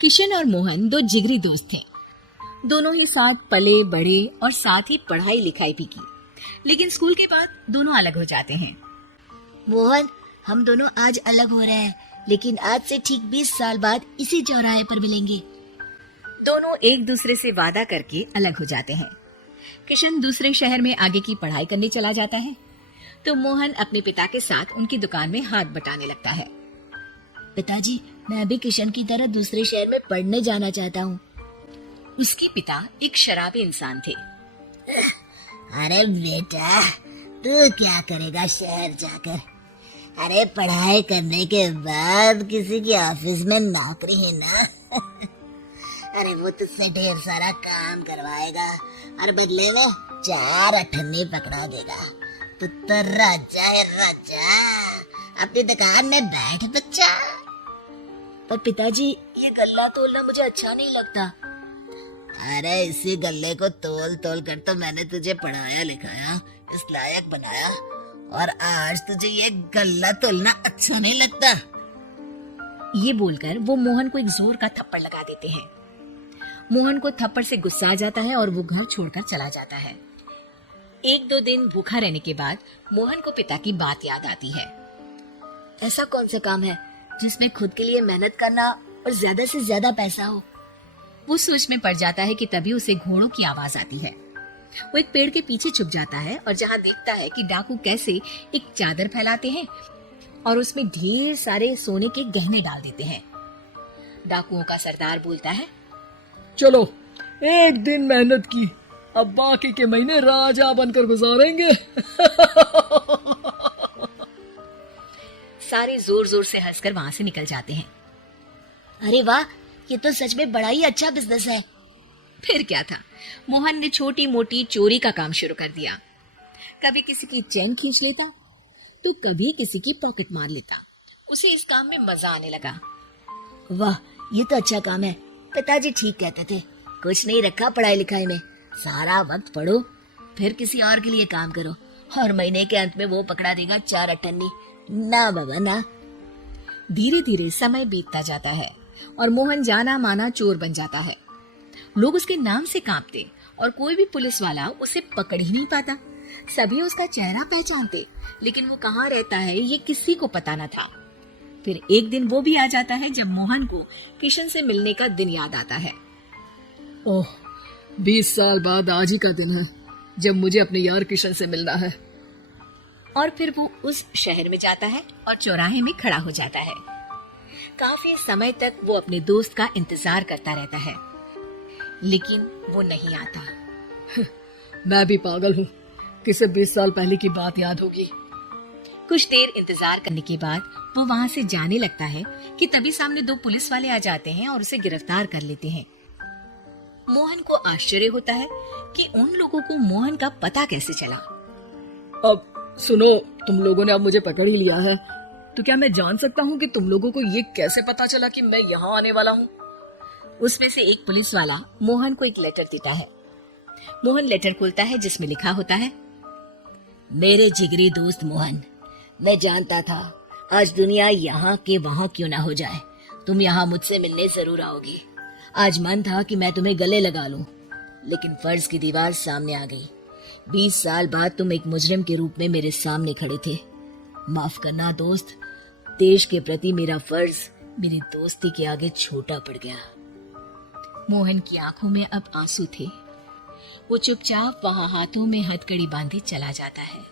किशन और मोहन दो जिगरी दोस्त थे। दोनों ही साथ पले बड़े और साथ ही पढ़ाई लिखाई भी की, लेकिन स्कूल के बाद दोनों अलग हो जाते हैं। मोहन, हम दोनों आज अलग हो रहे हैं, लेकिन आज से ठीक 20 साल बाद इसी चौराहे पर मिलेंगे। दोनों एक दूसरे से वादा करके अलग हो जाते हैं। किशन दूसरे शहर में आगे की पढ़ाई करने चला जाता है, तो मोहन अपने पिता के साथ उनकी दुकान में हाथ बटाने लगता है। पिताजी, मैं भी किशन की तरह दूसरे शहर में पढ़ने जाना चाहता हूँ। उसके पिता एक शराबी इंसान थे। अरे बेटा, तू क्या करेगा शहर जाकर? अरे पढ़ाई करने के बाद किसी की ऑफिस में नौकरी है ना। अरे वो तुझसे ढेर सारा काम करवाएगा और बदले में 4 अठन्नी पकड़ा देगा। तू तो राजा है राजा, अपनी दुकान में बैठ बच्चा। पर पिताजी, ये गल्ला तोलना मुझे अच्छा नहीं लगता। अरे इसी गल्ले को तोल तोल कर तो मैंने तुझे पढ़ाया लिखाया, इस लायक बनाया, और आज तुझे ये गल्ला तोलना अच्छा नहीं लगता। ये बोलकर वो मोहन को एक जोर का थप्पड़ लगा देते हैं। मोहन को थप्पड़ से गुस्सा आ जाता है और वो घर छोड़कर चला जाता है। 1-2 दिन भूखा रहने के बाद मोहन को पिता की बात याद आती है। ऐसा कौन सा काम है जिसमें खुद के लिए मेहनत करना और ज्यादा से ज्यादा पैसा हो? वो सोच में पड़ जाता है कि तभी उसे घोड़ों की आवाज आती है। वो एक पेड़ के पीछे छुप जाता है और जहाँ देखता है कि डाकू कैसे एक चादर फैलाते हैं और उसमें ढेर सारे सोने के गहने डाल देते हैं। डाकुओं का सरदार बोलता है, चलो एक दिन मेहनत की, अब बाकी के महीने राजा बनकर गुजारेंगे। सारे जोर जोर से हंसकर वहां से निकल जाते हैं। अरे वाह, ये तो सच में बड़ा ही अच्छा बिजनेस है। फिर क्या था, मोहन ने छोटी मोटी चोरी का काम शुरू कर दिया। कभी किसी की चेन खींच लेता तो कभी किसी की पॉकेट मार लेता। उसे इस काम में मजा आने लगा। वाह, ये तो अच्छा काम है। पिताजी ठीक कहते थे, कुछ नहीं रखा पढ़ाई लिखाई में, सारा वक्त पढ़ो, फिर किसी और के लिए काम करो, और महीने के अंत में वो पकड़ा देगा 4 अठन्नी। ना बाबा ना। धीरे धीरे समय बीतता जाता है और मोहन जाना माना चोर बन जाता है। लोग उसके नाम से कांपते और कोई भी पुलिस वाला उसे पकड़ ही नहीं पाता। सभी उसका चेहरा पहचानते, लेकिन वो कहाँ रहता है ये किसी को पता न था। फिर एक दिन वो भी आ जाता है जब मोहन को किशन से मिलने का दिन याद आता है। ओह, 20 साल बाद आज ही का दिन है जब मुझे अपने यार किशन से मिलना है। और फिर वो उस शहर में जाता है और चौराहे में खड़ा हो जाता है। काफी समय तक वो अपने दोस्त का इंतजार करता रहता है, लेकिन वो नहीं आता। मैं भी पागल हूँ, किसे 20 साल पहले की बात याद होगी। कुछ देर इंतजार करने के बाद वो वहाँ से जाने लगता है कि तभी सामने 2 पुलिस वाले आ जाते हैं और उसे गिरफ्तार कर लेते हैं। मोहन को आश्चर्य होता है कि उन लोगों को मोहन का पता कैसे चला। अब सुनो, तुम लोगों ने अब मुझे पकड़ ही लिया है, तो क्या मैं जान सकता हूँ कि तुम लोगों को ये कैसे पता चला कि मैं यहाँ आने वाला हूँ? उसमें से एक पुलिस वाला मोहन को एक लेटर देता है। मोहन लेटर खोलता है जिसमें लिखा होता है, मेरे जिगरी दोस्त मोहन, मैं जानता था आज दुनिया यहाँ के वहाँ क्यों ना हो जाए, तुम यहाँ मुझसे मिलने जरूर आओगी। आज मन था कि मैं तुम्हें गले लगा लूं, लेकिन फर्ज की दीवार सामने आ गई। 20 साल बाद तुम एक मुजरिम के रूप में मेरे सामने खड़े थे। माफ करना दोस्त, देश के प्रति मेरा फर्ज मेरी दोस्ती के आगे छोटा पड़ गया। मोहन की आंखों में अब आंसू थे। वो चुपचाप वहां हाथों में हथकड़ी बांधे चला जाता है।